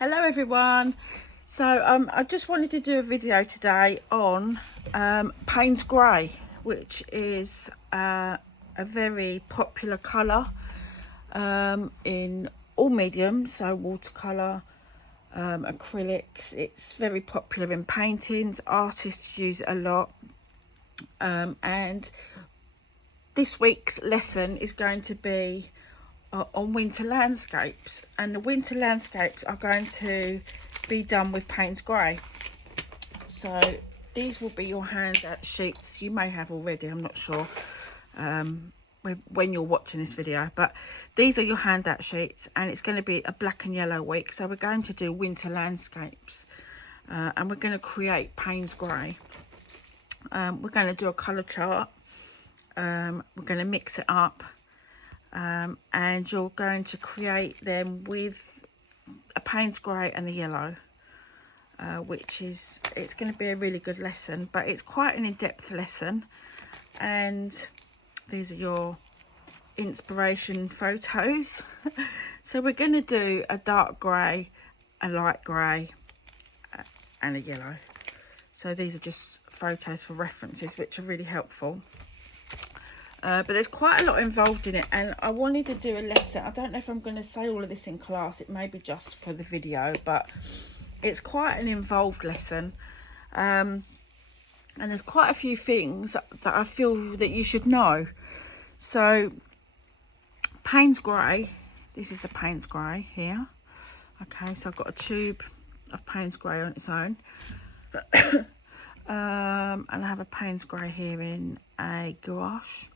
Hello everyone. So I just wanted to do a video today on Paynes Grey, which is a very popular colour in all mediums, so watercolour, acrylics. It's very popular in paintings. Artists use it a lot, and this week's lesson is going to be on winter landscapes, and the winter landscapes are going to be done with Paynes Grey. So these will be your handout sheets. You may have already, I'm not sure when you're watching this video, but these are your handout sheets, and it's going to be a black and yellow week. So we're going to do winter landscapes, and we're going to create Paynes Grey. We're going to do a colour chart. We're going to mix it up. And you're going to create them with a Paynes Grey and the yellow, it's going to be a really good lesson, but it's quite an in-depth lesson. And these are your inspiration photos. So we're going to do a dark grey, a light grey, and a yellow. So these are just photos for references, which are really helpful. But there's quite a lot involved in it, and I wanted to do a lesson. I don't know if I'm going to say all of this in class. It may be just for the video, but it's quite an involved lesson. And there's quite a few things that I feel that you should know. So Paynes Grey, this is the Paynes Grey here. Okay, so I've got a tube of Paynes Grey on its own. And I have a Paynes Grey here in a gouache.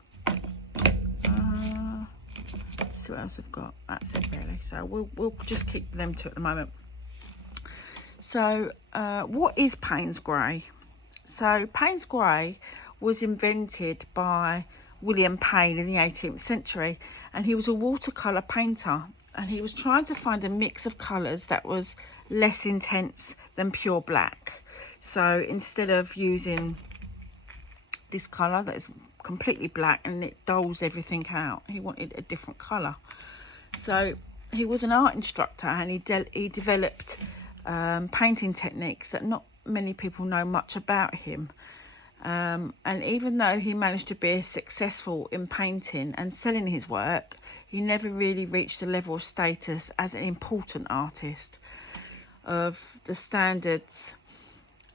See what else I've got. That's it really. So we'll just keep them two at the moment. So what is Paynes Grey? So Paynes Grey was invented by William Payne in the 18th century, and he was a watercolour painter, and he was trying to find a mix of colours that was less intense than pure black. So instead of using this colour that is completely black and it dulls everything out, he wanted a different colour. So he was an art instructor, and he developed painting techniques that not many people know much about him. And even though he managed to be successful in painting and selling his work, he never really reached a level of status as an important artist of the standards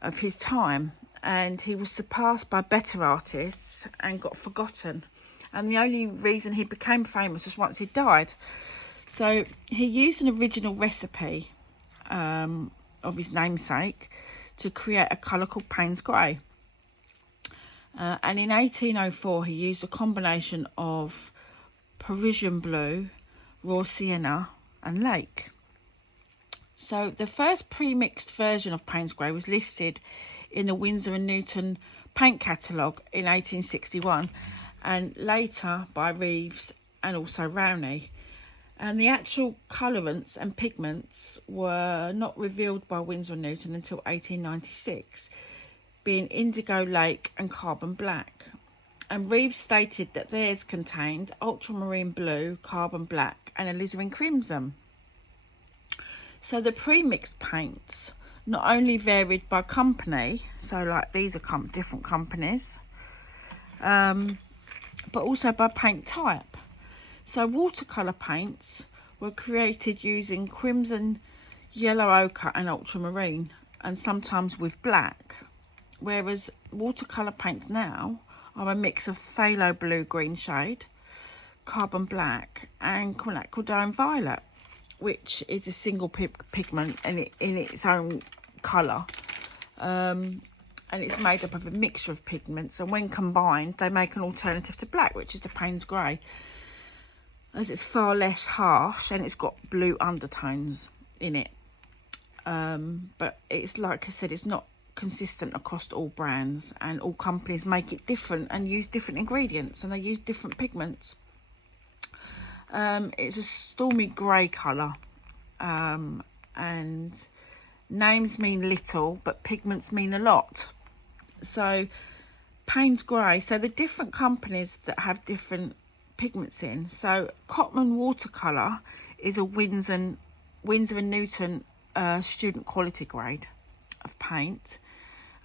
of his time. And he was surpassed by better artists and got forgotten, and the only reason he became famous was once he died. So he used an original recipe of his namesake to create a colour called Paynes Grey, and in 1804 he used a combination of Parisian blue, raw sienna and lake. So the first pre-mixed version of Paynes Grey was listed in the Winsor & Newton paint catalogue in 1861, and later by Reeves and also Rowney. And the actual colourants and pigments were not revealed by Winsor & Newton until 1896, being indigo lake and carbon black. And Reeves stated that theirs contained ultramarine blue, carbon black and alizarin crimson. So the pre-mixed paints not only varied by company, so like these are different companies, but also by paint type. So watercolour paints were created using crimson, yellow ochre and ultramarine, and sometimes with black, whereas watercolour paints now are a mix of phthalo blue green shade, carbon black and quinacridone violet, which is a single pigment in its own colour, and it's made up of a mixture of pigments, and when combined they make an alternative to black, which is the Paynes Grey, as it's far less harsh and it's got blue undertones in it. But it's, like I said, it's not consistent across all brands, and all companies make it different and use different ingredients, and they use different pigments. It's a stormy grey colour, and names mean little but pigments mean a lot. So Paynes Grey, so the different companies that have different pigments in. So Cotman watercolour is a Winsor & Newton student quality grade of paint,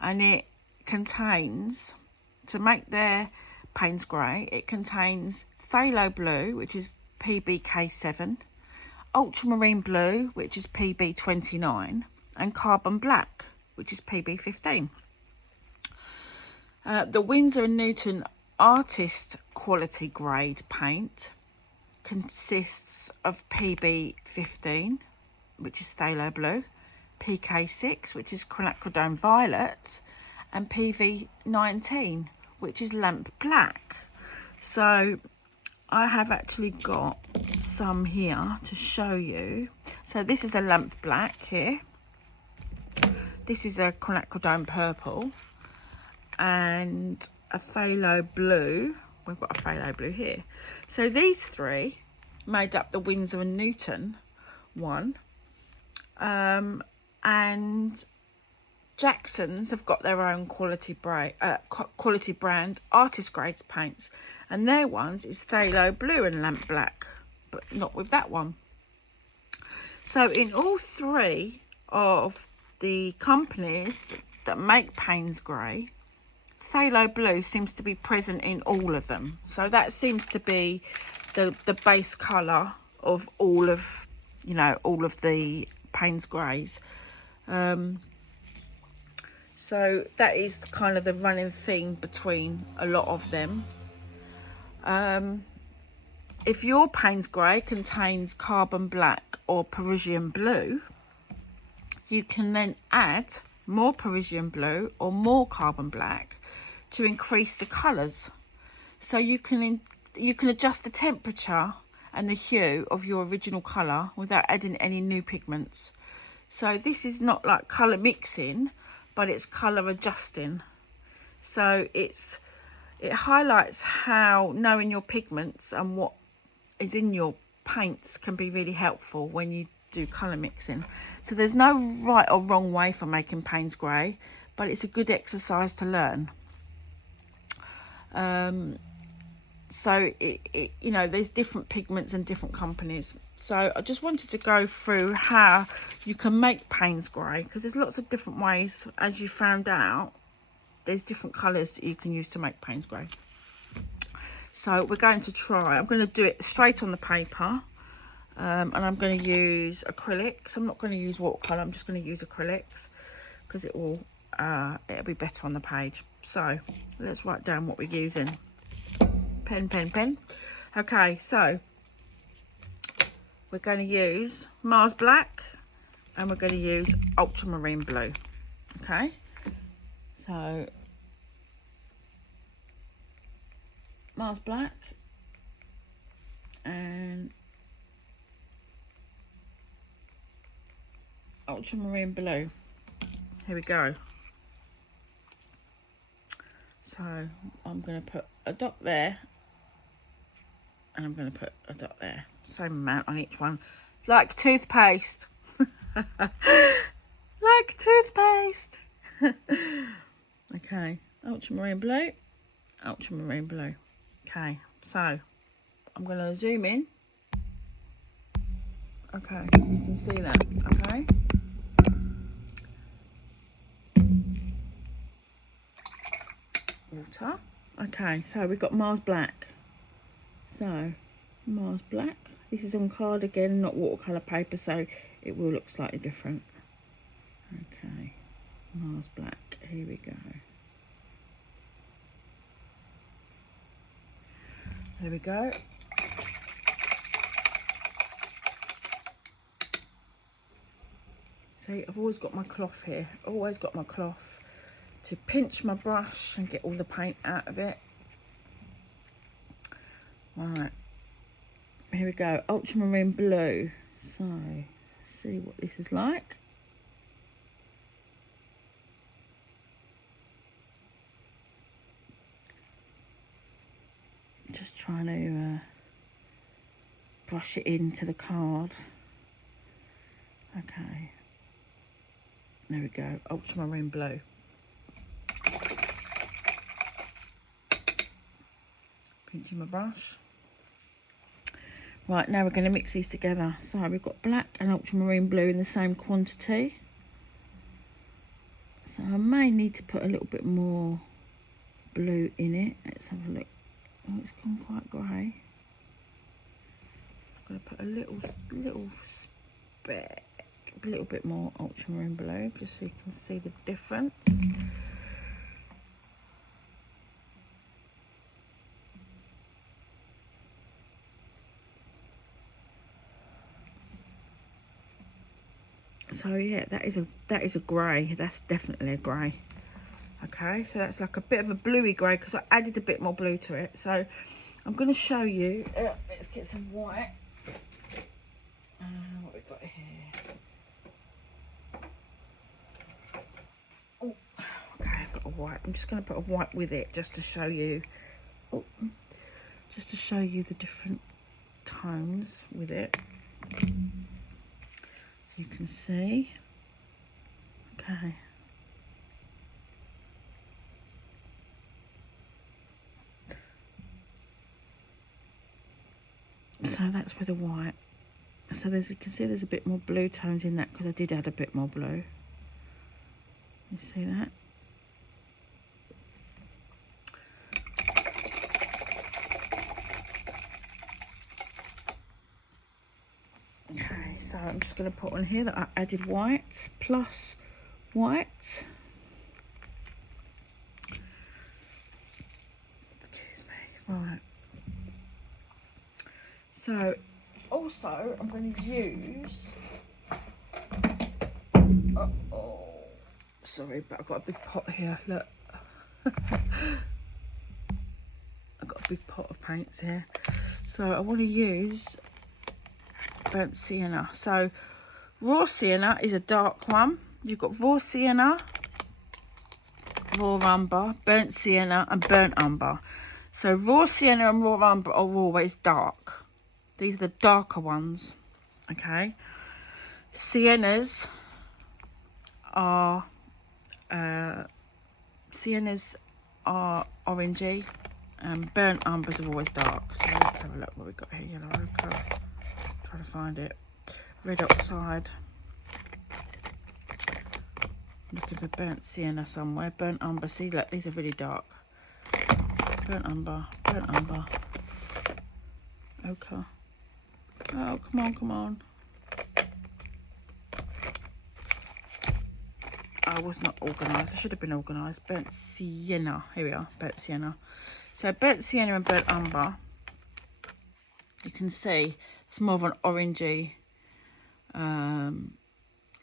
and it contains, to make their Paynes Grey, it contains phthalo blue, which is PBK7, ultramarine blue, which is PB29, and carbon black, which is PB15. The Winsor & Newton artist quality grade paint consists of PB15, which is phthalo blue, PK6, which is quinacridone violet, and PV19, which is lamp black. So I have actually got some here to show you. So this is a lamp black here. This is a quinacridone purple and a phthalo blue. We've got a phthalo blue here. So these three made up the Winsor & Newton one. And Jackson's have got their own quality brand artist grades paints, and their ones is phthalo blue and lamp black, but not with that one. So in all three of the companies that make Paynes Grey, phthalo blue seems to be present in all of them. So that seems to be the base colour of all of, you know, all of the Paynes Greys. So that is kind of the running theme between a lot of them. If your Paynes Grey contains carbon black or Parisian blue, you can then add more Parisian blue or more carbon black to increase the colours. So you can adjust the temperature and the hue of your original colour without adding any new pigments. So this is not like colour mixing, but it's colour adjusting. So it highlights how knowing your pigments and what is in your paints can be really helpful when you do colour mixing. So there's no right or wrong way for making Paynes Grey, but it's a good exercise to learn. So you know, there's different pigments and different companies. So I just wanted to go through how you can make Paynes Grey, because there's lots of different ways. As you found out, there's different colours that you can use to make Paynes Grey. So we're going to try, I'm going to do it straight on the paper, and I'm going to use acrylics. I'm not going to use watercolour, I'm just going to use acrylics because it'll be better on the page. So let's write down what we're using. Pen, pen, pen. Okay, so we're going to use Mars Black and we're going to use Ultramarine Blue. Okay, so Mars Black and Ultramarine Blue. Here we go. So I'm going to put a dot there and I'm going to put a dot there. Same amount on each one. Like toothpaste. Like toothpaste. Okay, ultramarine blue, ultramarine blue. Okay, so I'm going to zoom in. Okay, so you can see that. Okay. Water. Okay, so we've got Mars Black. So Mars Black. This is on card again, not watercolour paper, so it will look slightly different. Okay, Mars Black. Here we go. There we go. See, I've always got my cloth here. Always got my cloth to pinch my brush and get all the paint out of it. Right, here we go, ultramarine blue. So, see what this is like. Just trying to brush it into the card. Okay, there we go, ultramarine blue. Pinching my brush. Right, now we're going to mix these together. So we've got black and ultramarine blue in the same quantity. So I may need to put a little bit more blue in it. Let's have a look. Oh, it's gone quite grey. I'm going to put a little speck, a little bit more ultramarine blue, just so you can see the difference. So yeah, that is a grey. That's definitely a grey. Okay, so that's like a bit of a bluey grey because I added a bit more blue to it. So I'm going to show you. Let's get some white. What we've got here. Oh, okay, I've got a white. I'm just going to put a white with it just to show you. Oh, just to show you the different tones with it. So you can see. Okay. So that's with the white. So there's, you can see there's a bit more blue tones in that because I did add a bit more blue. You see that? Okay, so I'm just going to put on here that I added white plus white. Excuse me. Right. So also I'm going to use, sorry, but I've got a big pot here, look. I've got a big pot of paints here. So I want to use burnt sienna. So raw sienna is a dark one. You've got raw sienna, raw umber, burnt sienna and burnt umber. So raw sienna and raw umber are always dark. These are the darker ones, okay? Siennas are orangey, and burnt umbers are always dark. So let's have a look what we've got here. Yellow ochre, try to find it. Red oxide. Look at the burnt sienna somewhere. Burnt umber. See, look, these are really dark. Burnt umber, ochre. Oh, come on, come on. I was not organised. I should have been organised. Burnt sienna. Here we are. Burnt sienna. So burnt sienna and burnt umber. You can see it's more of an orangey,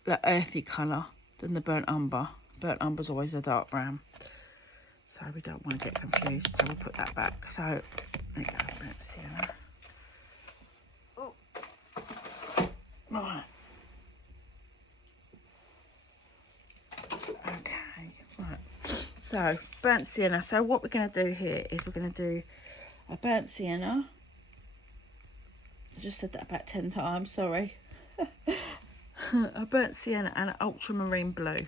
like earthy colour than the burnt umber. Burnt umber's always a dark brown. So we don't want to get confused. So we'll put that back. So there you go. Burnt sienna. Oh. Right. Okay, right, so burnt sienna. So what we're going to do here is we're going to do a burnt sienna. I just said that about 10 times, sorry. A burnt sienna and an ultramarine blue.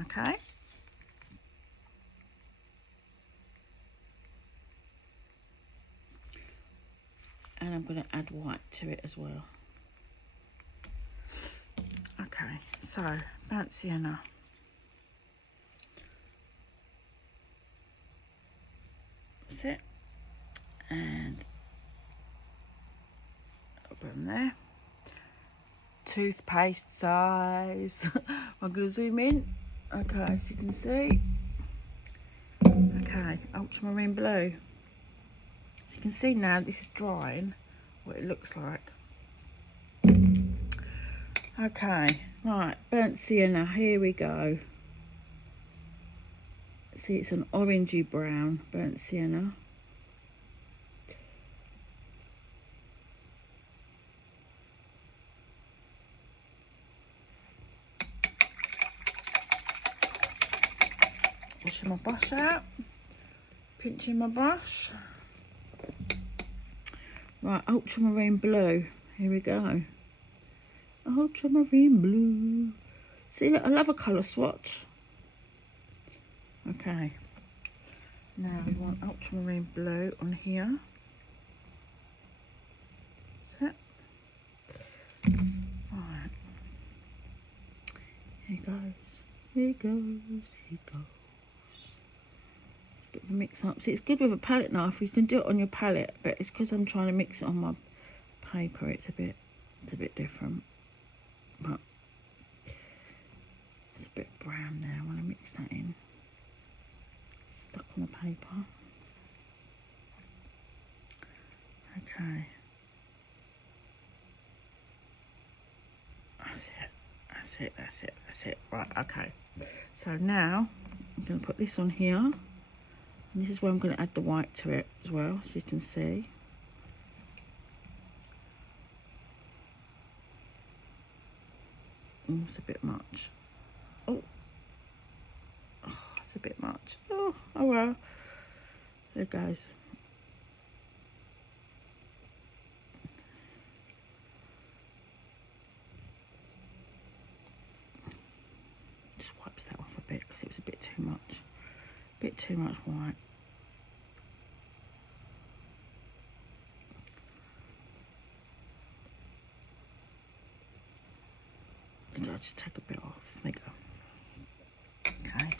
Okay, and I'm going to add white to it as well. Okay, so burnt sienna. That's it, and I'll put them there. Toothpaste size. I'm going to zoom in. Okay, so you can see. Okay, ultramarine blue. So you can see now this is drying what it looks like. Okay, right, burnt sienna, here we go. See, it's an orangey brown burnt sienna. Pushing my brush out, pinching my brush. Right, ultramarine blue, here we go. Ultramarine blue. See, look, I love a colour swatch. Okay, now we want ultramarine blue on here. Here he goes. He goes. Bit of a mix up. See, it's good with a palette knife. You can do it on your palette, but it's because I'm trying to mix it on my paper. It's a bit different. But it's a bit brown there. I want to mix that in. It's stuck on the paper. Okay. That's it. Right, okay. So now I'm going to put this on here. And this is where I'm going to add the white to it as well, so you can see. Oh, it's a bit much. Oh, it's a bit much. Oh well. There it goes. Just wipes that off a bit because it was a bit too much. A bit too much white. I'll just take a bit off. There you go. Okay.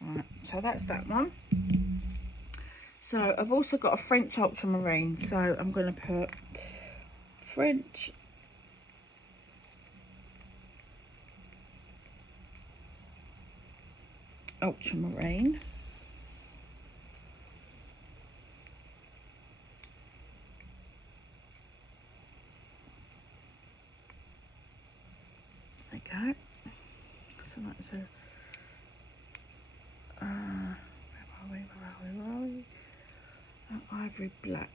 Right, so that's that one. So I've also got a French ultramarine. So I'm going to put French ultramarine. There we go. So that's a where are we? Ivory black.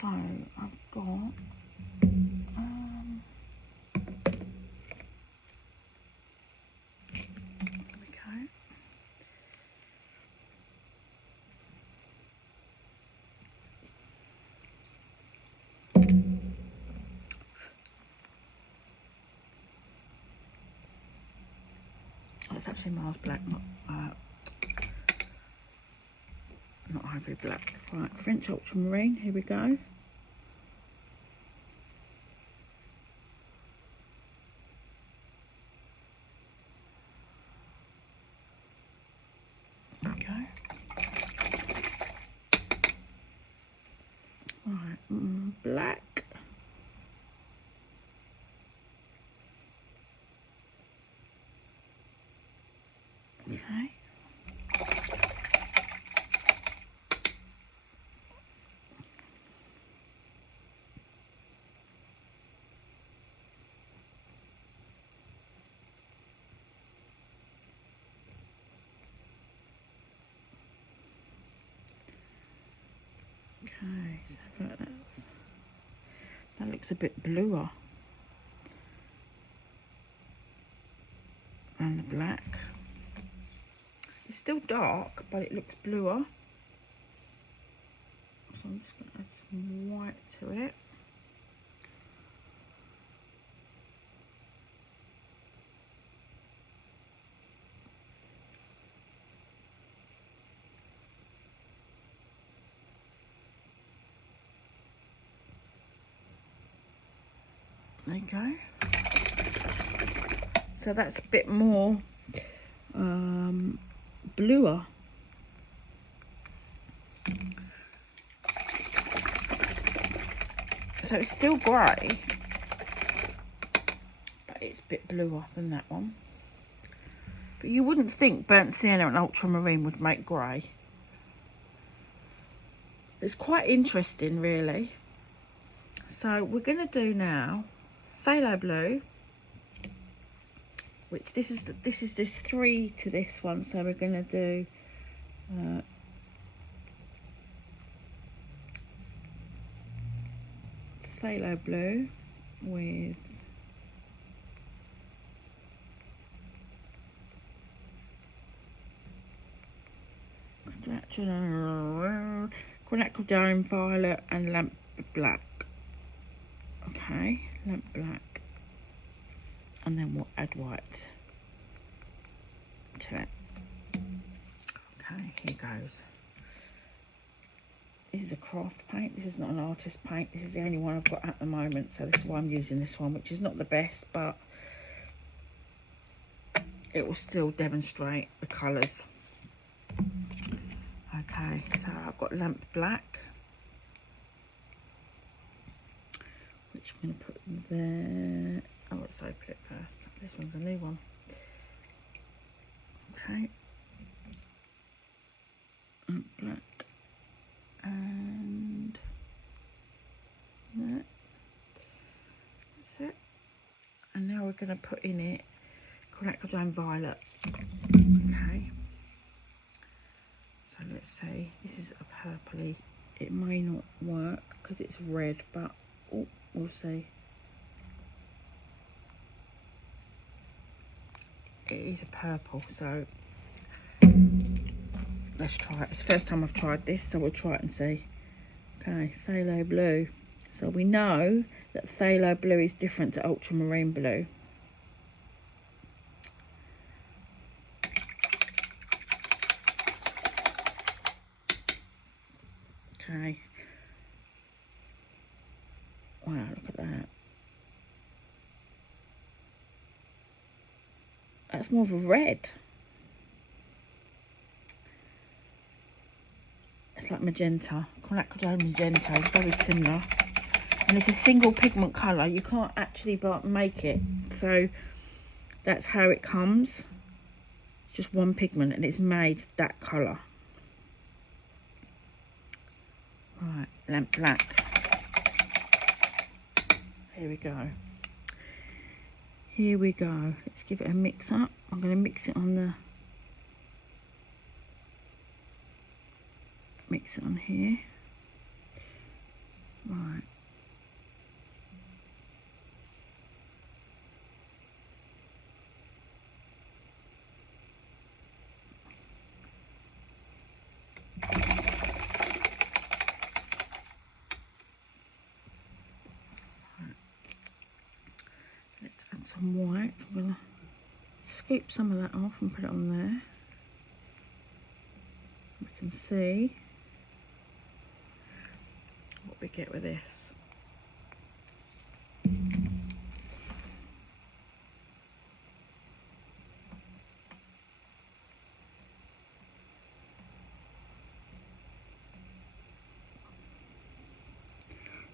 So I've got there we go. That's actually Mars black, not ivory black. Right, French ultramarine, here we go. Okay. Right, black. Okay. Okay, so look, that looks a bit bluer than the black. It's still dark, but it looks bluer. So I'm just going to add some white to it. There you go. So that's a bit more bluer. So it's still grey, but it's a bit bluer than that one. But you wouldn't think burnt sienna and ultramarine would make grey. It's quite interesting, really. So we're going to do now phthalo blue, which there's 3 to this one, so we're going to do phthalo blue with quinacridone violet and lamp black. Okay, lamp black, and then we'll add white to it. Okay, here goes. This is a craft paint. This is not an artist paint. This is the only one I've got at the moment, so this is why I'm using this one, which is not the best, but it will still demonstrate the colours. Okay, so I've got lamp black, which I'm going to put there. Oh, let's open it first. This one's a new one. Okay, lamp black, and that. That's it. And now we're going to put in it quinacridone violet. Okay, so let's see, this is a purpley. It may not work because it's red, but oh, we'll see. It is a purple, so let's try it. It's the first time I've tried this, so we'll try it and see. Okay, phthalo blue. So we know that phthalo blue is different to ultramarine blue. Okay. Wow, look at that. That's more of a red. It's like magenta. Quinacridone magenta is very similar. And it's a single pigment colour. You can't actually make it. So that's how it comes. It's just one pigment and it's made that colour. Right, lamp black. Here we go. Here we go. Let's give it a mix up. I'm going to mix it on the... Mix it on here. Right. Let's add some white. I'm going to scoop some of that off and put it on there. We can see what we get with this.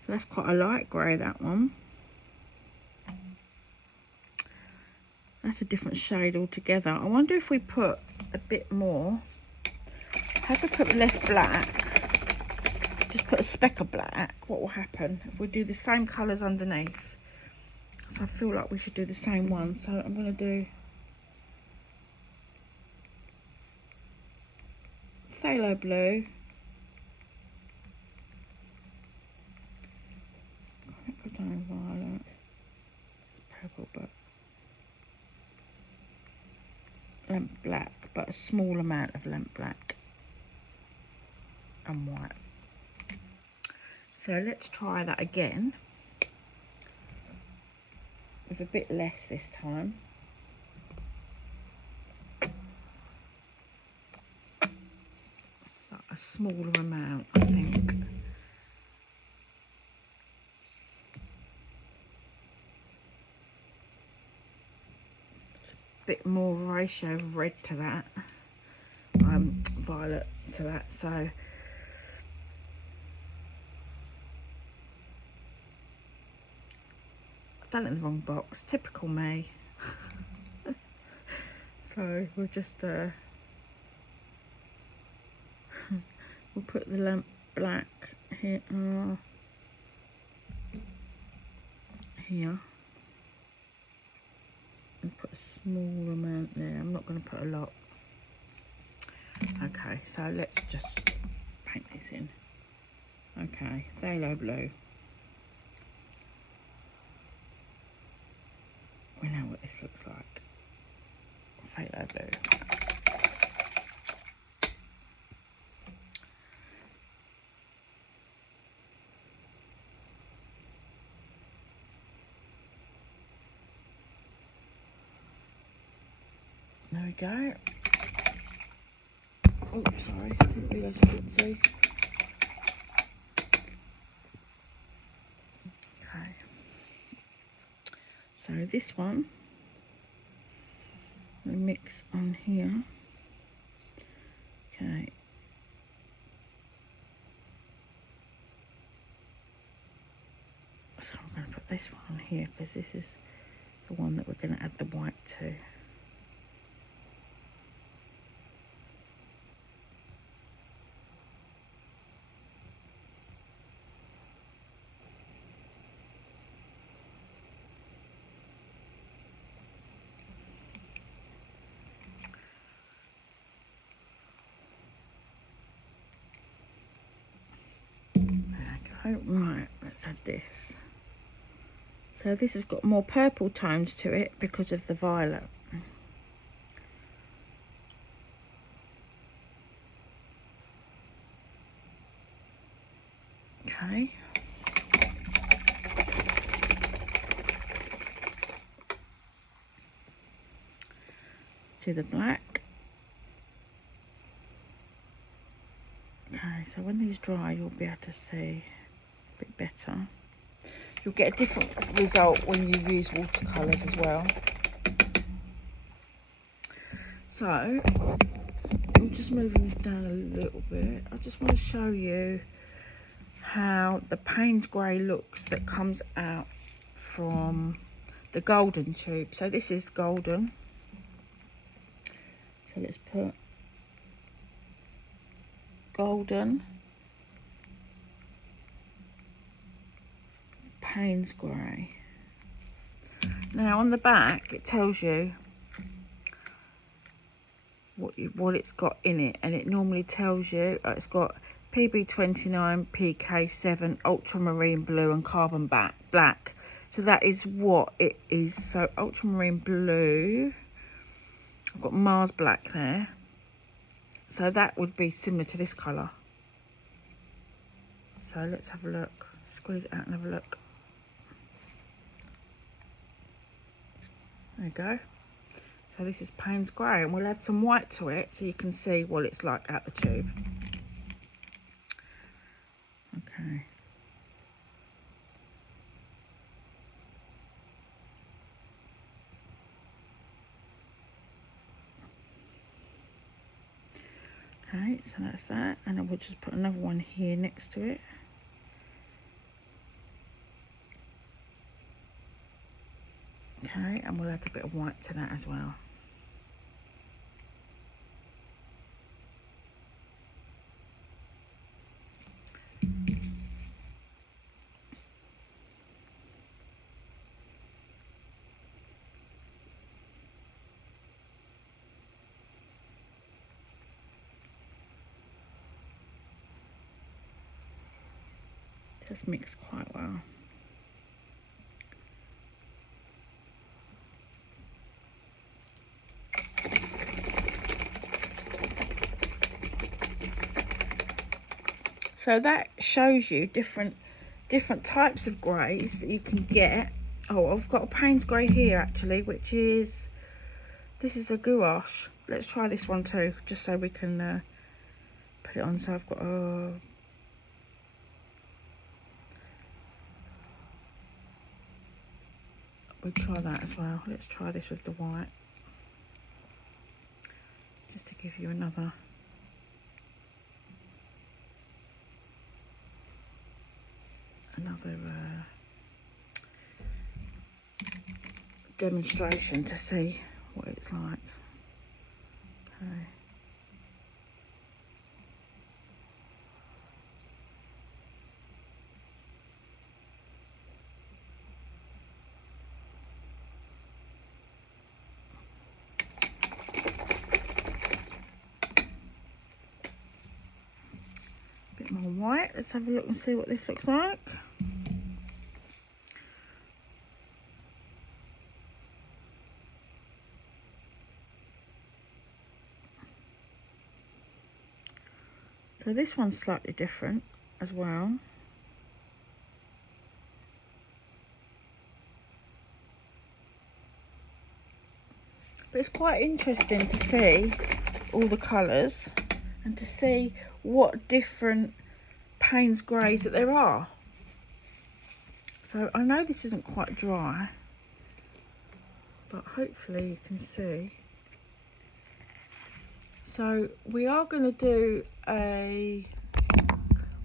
So that's quite a light grey, that one. That's a different shade altogether. I wonder if we put a bit more. Have we put less black? Just put a speck of black. What will happen if we do the same colours underneath? So I feel like we should do the same one. So I'm going to do phthalo blue, quinacridone violet, it's purple, but lamp black, but a small amount of lamp black and white. So let's try that again with a bit less this time. A smaller amount, I think. Bit more ratio of red to that, violet to that, so I've done it in the wrong box, typical me. So we'll just we'll put the lamp black here, here, and put a small amount there. I'm not going to put a lot. Okay, so let's just paint this in. Okay, phthalo blue. We know what this looks like. Phthalo blue. There we go. Oh, sorry, I didn't realise you couldn't see. So this one we mix on here. Okay. So I'm going to put this one on here because this is the one that we're going to add the white to. Right, let's add this. So this has got more purple tones to it because of the violet. Okay. To the black. Okay, so when these dry, you'll be able to see a bit better. You'll get a different result when you use watercolours as well. So, I'm just moving this down a little bit. I just want to show you how the Paynes Grey looks that comes out from the golden tube. So this is golden. So let's put golden, Paynes Grey. Now on the back it tells you what it's got in it, and it normally tells you it's got PB29, PK7, ultramarine blue and carbon black. So that is what it is. So ultramarine blue, I've got Mars black there, so that would be similar to this colour. So let's have a look, squeeze it out and have a look. There you go. So this is Paynes Grey, and we'll add some white to it so you can see what it's like out the tube. Okay. Okay, so that's that, and then we'll just put another one here next to it. Okay, and we'll add a bit of white to that as well. Just mix quite well. So that shows you different types of greys that you can get. Oh, I've got a Paynes Grey here actually, which is, this is a gouache. Let's try this one too, just so we can put it on. So I've got a we'll try that as well. Let's try this with the white, just to give you another demonstration to see what it's like. Okay. Bit more white. Let's have a look and see what this looks like. So this one's slightly different as well. But it's quite interesting to see all the colours and to see what different Paynes Greys that there are. So I know this isn't quite dry. but hopefully you can see. So we are going to do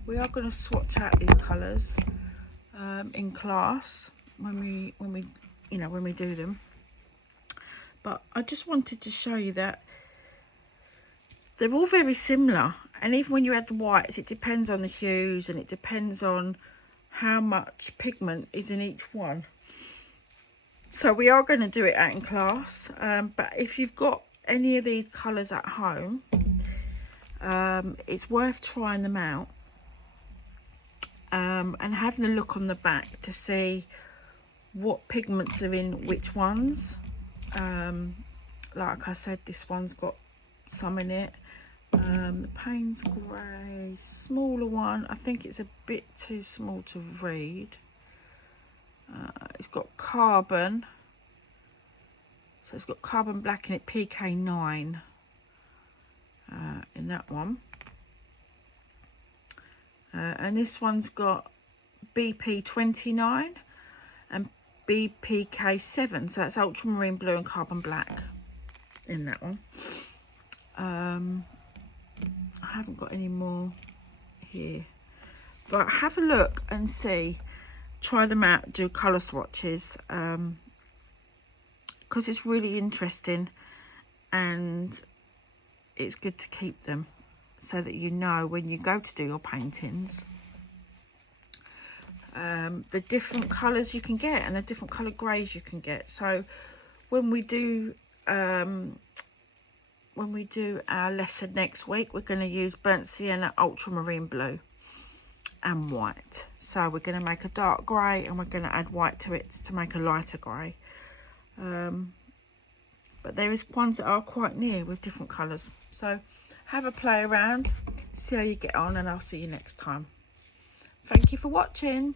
we are going to swatch out these colours in class when we when we do them. But I just wanted to show you that they're all very similar, and even when you add the whites, it depends on the hues and it depends on how much pigment is in each one. So we are going to do it out in class, but if you've got any of these colours at home, it's worth trying them out and having a look on the back to see what pigments are in which ones. Like I said, this one's got some in it. The Paynes Grey, smaller one, I think it's a bit too small to read. It's got carbon, so it's got carbon black in it, PK9 in that one. And this one's got BP29 and BPK7, so that's ultramarine blue and carbon black in that one. I haven't got any more here, but have a look and see, try them out, do colour swatches, because it's really interesting and it's good to keep them so that you know when you go to do your paintings the different colours you can get and the different colour greys you can get. So when we do our lesson next week, we're going to use burnt sienna, ultramarine blue and white. So we're going to make a dark grey and we're going to add white to it to make a lighter grey. But there is ones that are quite near with different colours. So have a play around, see how you get on, and I'll see you next time. Thank you for watching.